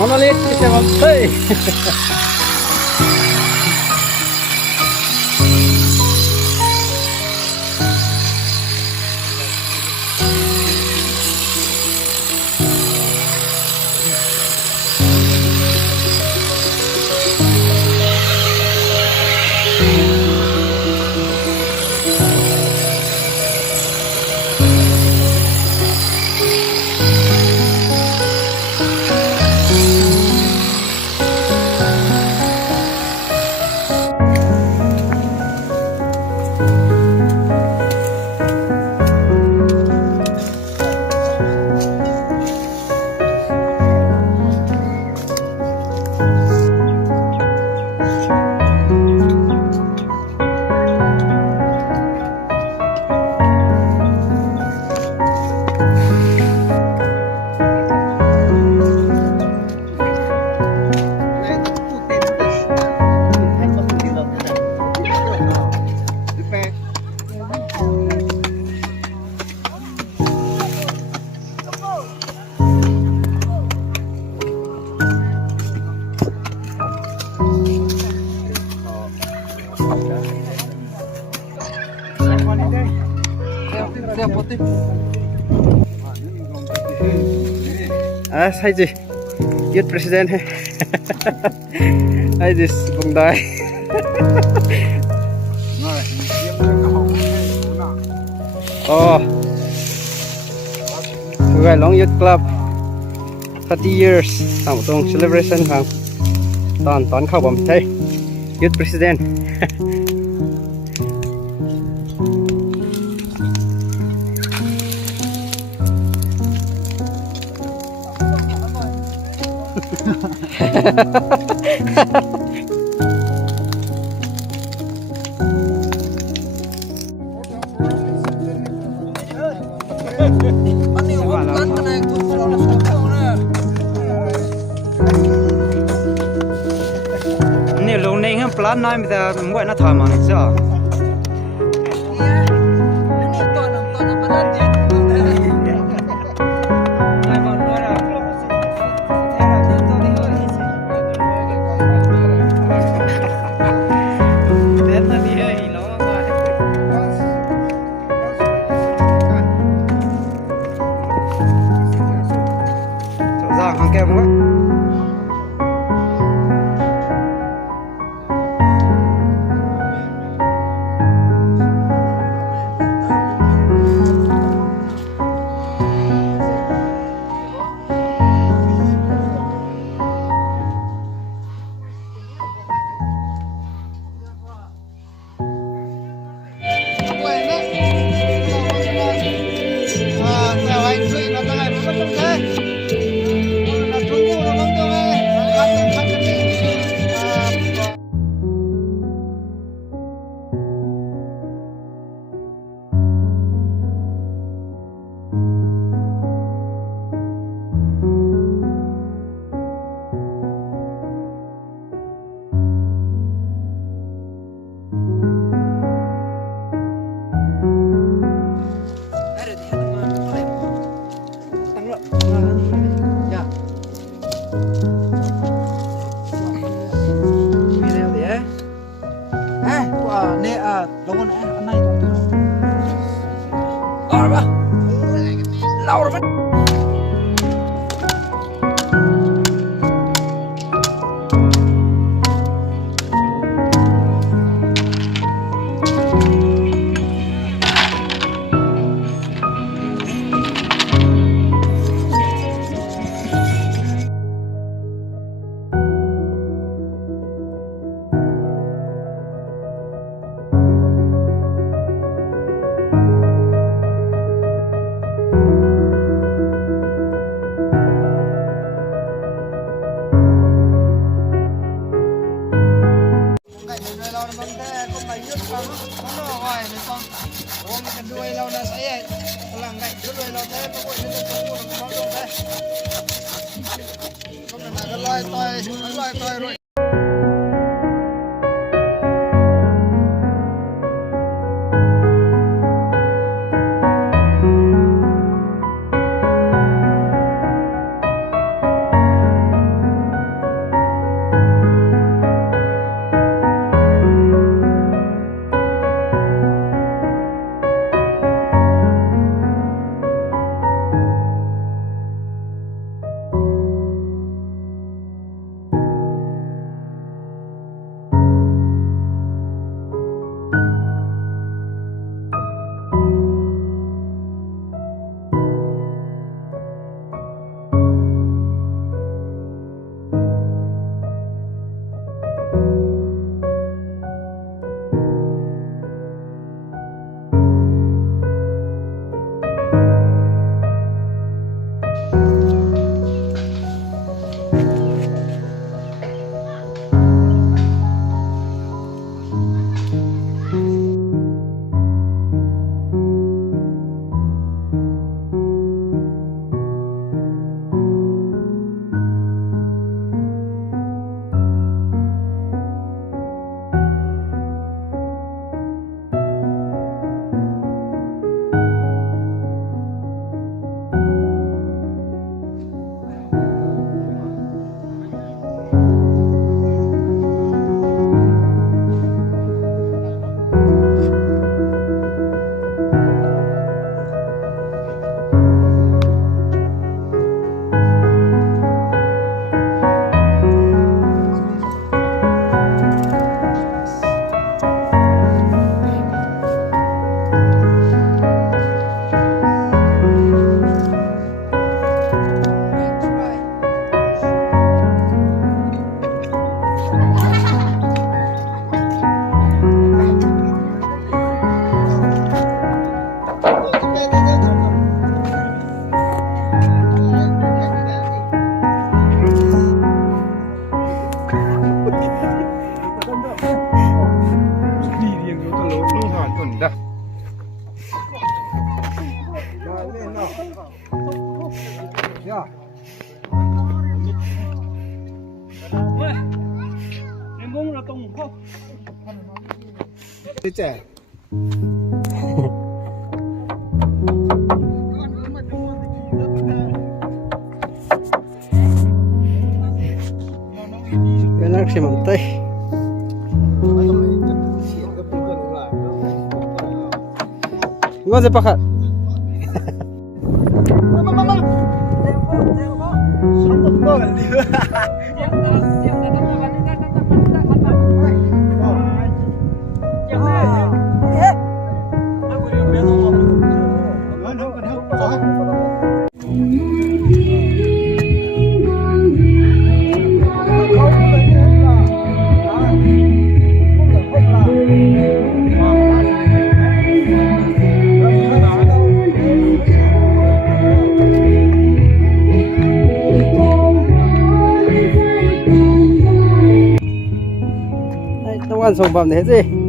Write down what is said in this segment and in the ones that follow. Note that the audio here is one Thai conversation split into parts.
Monolith bisa mampai. Hay gì youth president hay hay gì vùng đài người long youth club 30 years ทำตรง celebration ครับตอนเข้าผมใช่ youth presidentนี่ลงในห้องปลาน้อยมีแต่มวยน่าทำมันใช่ไหมแก้วมั้ง đi trẻ bên đó xem mắm tây ngon gì pakat ăn sản phẩm thế gì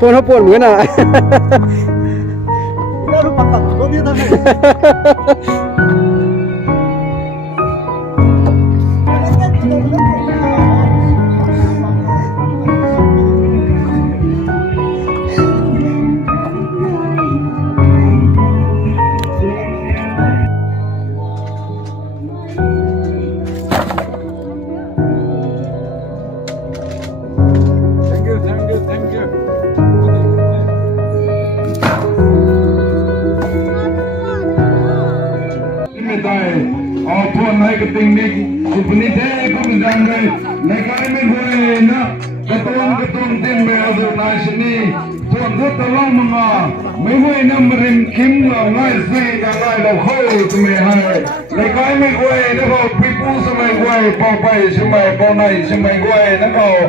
saudara pun gimana kita lupa kok dia tadi cái tình mình chụp ní thế cũng rằng này này cái mình về nữa cái tôn tiền mèo rồi này xin đi thuận rất là lo มึงอ่ะไม่ไหวน้ำริมคิมเราง่ายสิจะง่ายเราเข้าจะไม่ให้ในกายไม่ไหวนะครับพี่ปูสมัยไหวพอไปสมัยพอไหนสมัยไหวนะครับ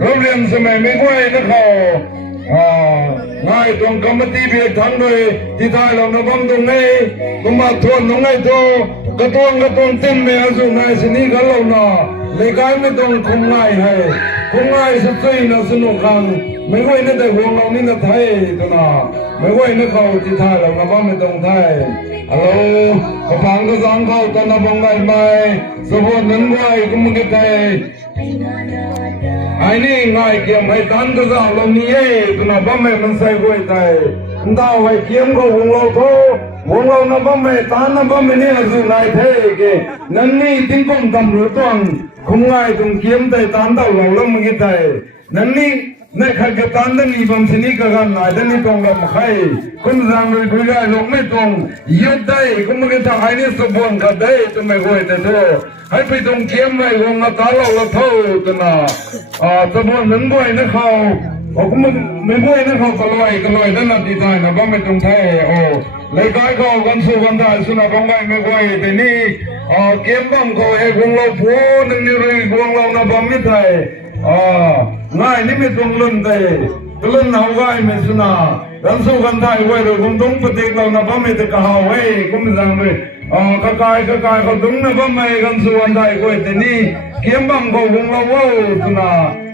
โรงเรียนสมัยไม่ไหวนะครับง่ายตรงกรรมติเพียรทั้งเลยที่ท้ายเราในบ้านตรงนี้ก็มาทวนตรงไหนโตกระตวงเต็มไม่เอาสู่นายสินี่กันเราเนาะในกายไม่ต้องคงง่ายให้คงง่ายสุดใจนะสนุกขังไม่ไหวนะแต่ห่วงเรานี่นะไทยตัวน่ะไม่ไหวนะเขาที่ท้ายเราในบ้านไม่ต้องไทยฮัลโหลขพังก็สอนเขาตอนนับงไงไหมสมบูรณ์นั้นไหวก็มึงก็ไทยไอ้นี่ง่ายเกี่ยมให้ตันก็สาวเรานี่เอ้ตัวน่ะบ้านไม่มันใส่ไว้ไทยดาวไว้เกี่ยมก็ห่วงเราโตห่วงเรานะบ้านไม่ตันนะบ้านไม่เนี่ยสุนัยเท่เกนั่นนี่ทิ้งก้มตำรวจต้องคงง่ายตรงเกี่ยมแต่ตันดาวเราแล้วมึงก็ไทยนั่นนี่ในขณะตันนี่บางชนิดก็กันนายนั่นนี่ตรงกับใครคุณสังเวยคุยได้ลงไม่ตรงยึดได้คุณมึงก็ทำให้นี่สมบูรณ์กันได้จะไม่ห่วยแต่เธอให้ไปตรงเกี่ยมไม่วงตาเราเท่าตัวน่ะสมบูรณ์นั้นด้วยนะเขาผมไม่ห่วยนะเขาก็ลอยนั่นน่ะดีใจนะบ้าไม่ตรงแท้โอ้เลยกายเขากันสู้กันได้สุนัขไม่ห่วยแต่นี่เกี่ยมบ้างเขาเองวงเราพูนึงนี่เรื่องวงเรานะบ้าไม่ไทยง่ายนี่ไม่ตรงเล่นเตะเล่นเอาง่ายไม่สนาดันสู้กันได้ไว้เราคงต้องปฏิเรานะพ่อไม่ตะกะหาไว้ก็ไม่สั่งเลยกะกายเขาต้องนะพ่อไม่กันสู้กันได้ไว้แต่นี่เกี่ยมบังเขาคงเราว่าสนา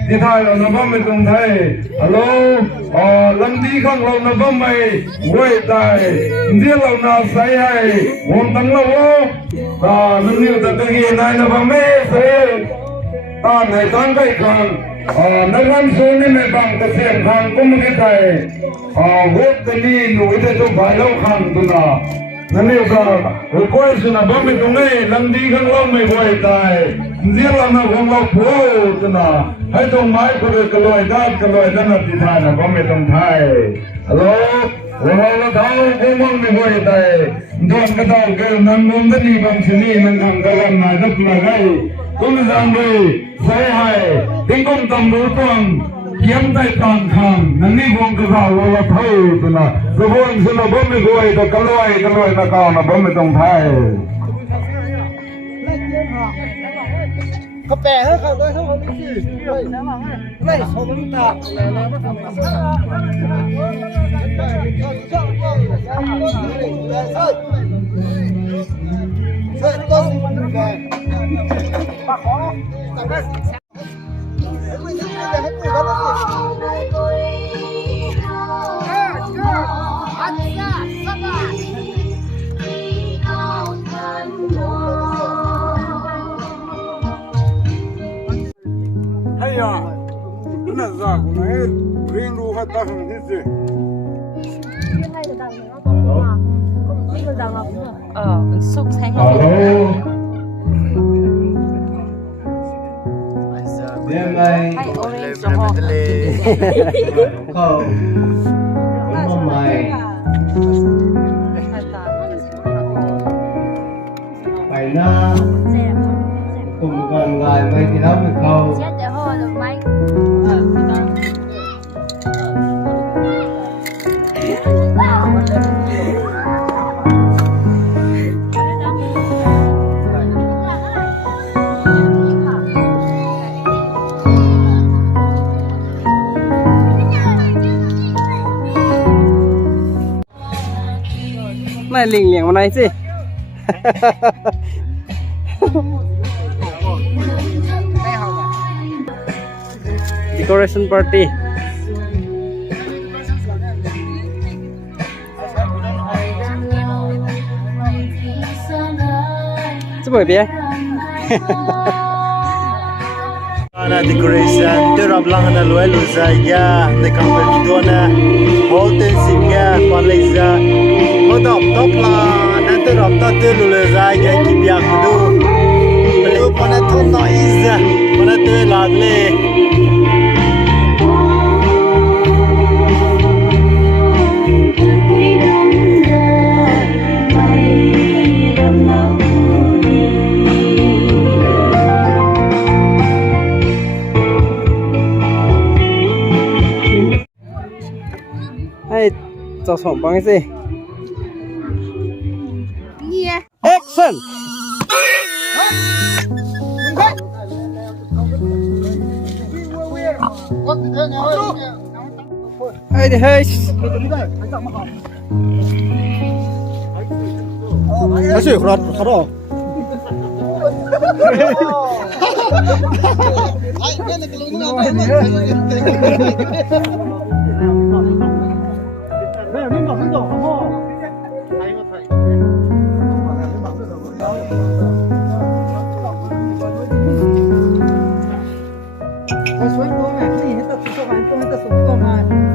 ที่ไทยเรานะพ่อไม่ตรงไทยฮัลโหลลำดีข้างเรานะพ่อไม่ไว้ตายเดี๋ยวเราหน้าใส่ให้วงตั้งเราว่านั่นนี่ตะกี้นายนะพ่อไม่ใส่ตอนไหนตอนใกล้กันนักการสู้นี่ไม่บังกระเสียงทางก็ไม่ได้วุฒินี่หนูจะต้องไปแล้วขันตัวน่ะนั่นนี่ก็ก็ไอ้สุนัขบ้าไม่ตรงนี้ลำดีข้างล่างไม่ไหวตายเดี๋ยวเราหน้าของเราพูดตัวน่ะให้ตรงไม้ก็เลยกระลอยได้นะที่ท่านะบ้าไม่ตรงไทยฮัลโหลเราเท้าคงมั่งไม่ไหวตายโดนกระเท้าเกินนั่งมุมนี่บางชนิดนั่งขังกระลังนายนักละไงคุณสังเวยใส่ให้ทิ้งก้มตำรวจต้องเยี่ยมได้ตอนคำนั่นนี่วงกระเราเราเท่าตัวน่ะกระบวนสุนัขบ้าไม่ไหวแต่กระลอยตะกอนนะบ้าไม่ต้องไทยเขาแปลให้เขาด้วยเขาไม่สิไม่เขาไม่ตา那咋个呢？平路还打什么的事？xúc xanh đêm nay hay orange cho họ cầu mong mày phải na cùng gần lại mấy thì đó mình cầu chết để hồi được mấy này lỉnh liềng vào này chứ decoration party chứ bởi bia na decoration tu rab lang na loe lu za ya ne company do na hotel sim ya college ho top la na tu rab ta tu lu za ya ki bia khu bele pana thon no is pana tu la le ai cho sống bằng cái gì Yeah. action ai đi hơi 사실 그렇다. Số 多嘛，你那个图书馆中那个数多嘛。